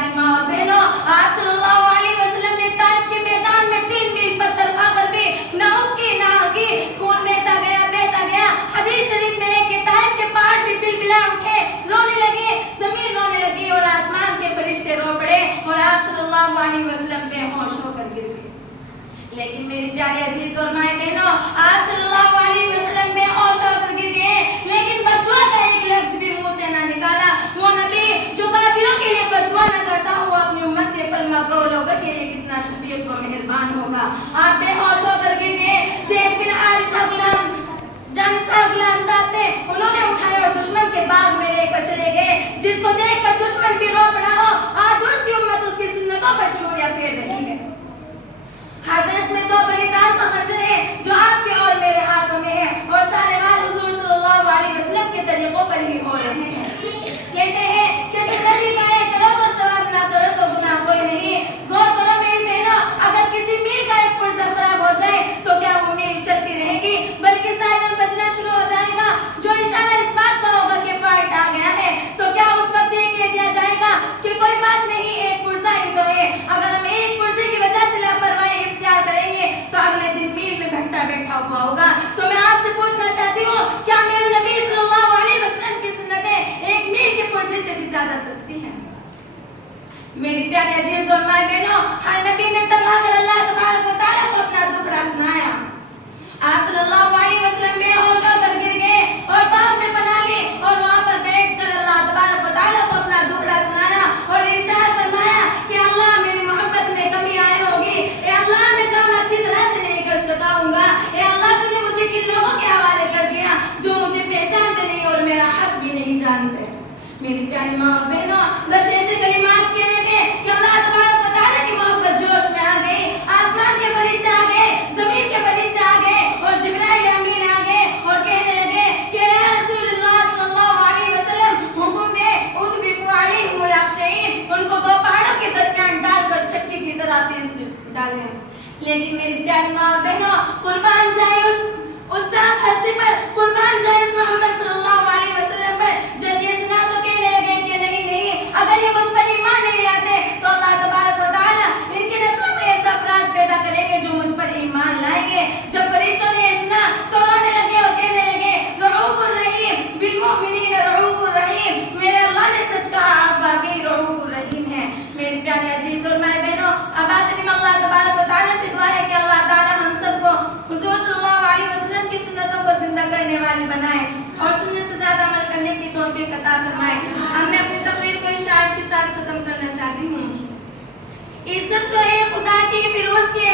پیاری ماں اور بہنوں، آپ صلی اللہ علیہ وسلم نے طائف کے میدان میں 3 میل پتھر کھا کر بھی نہ اٹھی نہ آگی، خون بہتا گیا۔ حدیث شریف میں ہے کہ طائف کے پہاڑ بھی بلبلا اٹھے، رونے لگے، زمین رونے لگی اور آسمان کے فرشتے رو پڑے اور آپ صلی اللہ علیہ وسلم بے ہوش ہو کر گر گئے۔ لیکن میری پیارے عزیز اور مائیں بہنوں، آپ صلی اللہ علیہ وسلم بے ہوش ہو کر گر گئے، لیکن بد دعا کا ایک لفظ بھی منہ سے نہ نکالا۔ وہ نبی جو کافروں کے لیے بد دعا نہ کرتا ہوا اپنی امت کے کلمہ گو لوگوں کے لیے کتنا شفیق و مہربان ہوگا۔ آپ بے ہوش ہو کر گر گئے۔ زید بن حارثہ غلام صاحب تھے، انہوں نے اٹھائے اور دشمن کے باغ میں لے کر چلے گئے، جس کو دیکھ کر دشمن بھی رو پڑا ہو۔ آج اس کی امت اس کی سنتوں پر چھریاں پھیر رہی ہے۔ حدیث میں 2 بڑی دار کا خنجر ہے جو آپ کے اور میرے ہاتھوں میں ہے اور سارے وار حضور صلی اللہ علیہ وسلم کے طریقوں پر ہی ہو رہے ہیں۔ کہتے ہیں کہ زندگی کا ایک کرو تو ثواب، نہ کرو تو گناہ کوئی نہیں۔ غور کرو میری بہنوں، اگر کسی میل کا ایک پرزہ خراب ہو جائے تو کیا وہ میل چلتی رہے گی؟ بلکہ سائرن بجنا شروع ہو جائے گا، جو اشارہ اس بات کا ہوگا کہ فائٹ آ گیا ہے۔ تو کیا اس وقت یہ کہہ دیا جائے گا کہ کوئی بات نہیں، ایک پرزہ ہی تو ہے؟ اگر ہم ایک پرزے کی وجہ سے لاپرواہی اختیار کریں گے تو اگلے دن میل میں بھٹا بیٹھا ہوا ہوگا۔ تو میں آپ سے پوچھنا چاہتی ہوں، کیا میرے نبی صلی اللہ علیہ وسلم کی سنتیں ایک میل کے پرزے سے بھی زیادہ سستی ہیں؟ میری پیاری عزیز اور مائیں بہنوں، ہر نبی نے تنہا کر اللہ تبارک و تعالیٰ کو اپنا دکھڑا سنایا۔ آپ صلی اللہ علیہ وسلم بے ہوش ہو کر گر گئے اور باغ میں پناہ لی اور وہاں پر بیٹھ کر اللہ تبارک و تعالیٰ کو اپنا دکھڑا سنایا اور ارشاد فرمایا کہ اللہ میری محبت میں کمی آئی ہوگی، اے اللہ میں کام اچھی طرح سے نہیں کر سکا ہوں گا، اے اللہ تو نے مجھے کن لوگوں کے حوالے کر دیا جو مجھے پہچانتے نہیں اور میرا حق بھی نہیں جانتے۔ میری پیاری ماں اور بہنوں، بس ایسے کلمات کہنے تھے کہ اللہ تبارک و تعالیٰ کی محبت جوش میں آ گئی، آسمان کے فرشتے آ گئے، زمین کے فرشتے آ گئے اور جبرائیل امین آ گئے اور کہنے لگے کہ اے رسول اللہ صلی اللہ علیہ وسلم، حکم دے اُدْبِقُوا عَلَيْهِمُ الْأَخْشَيْنِ، ان کو 2 پہاڑوں کے درمیان ڈال کر چکی کی طرح پیس ڈالیں۔ لیکن میری پیاری ماں اور بہنوں، قربان جائے اس استاد ہستی پر، قربان جائے اس محمد صلی اللہ علیہ وسلم پر، جب یہ سنا تو کہنے لگے کہ نہیں، اگر یہ مجھ پر ایمان نہیں لاتے تو اللہ تبارک و تعالیٰ ان کی نسلوں میں ایسا افراد پیدا کریں گے جو مجھ پر ایمان لائیں گے۔ جب فرشتوں نے یہ سنا تو رونے لگے اور کہنے لگے رؤوف الرحیم بالمؤمنین رؤوف الرحیم، میرے اللہ نے سچ کہا، آپ واقعی رؤوف الرحیم ہیں۔ میرے پیارے عزیز اور مائیں بہنوں، اب آخری میں اللہ تبارک و تعالیٰ سے دعا ہے کہ اللہ تعالیٰ ہم سب کو حضور صلی اللہ علیہ وسلم کی سنتوں کو زندہ کرنے والی بنائے اور سنت سے زیادہ عمل کرنے کی توفیق عطا فرمائے۔ اب میں اپنی تقریر کو اس شاعر کے ساتھ ختم کرنا چاہتی ہوں۔ عزت تو ہے خدا کی، پھر اس کی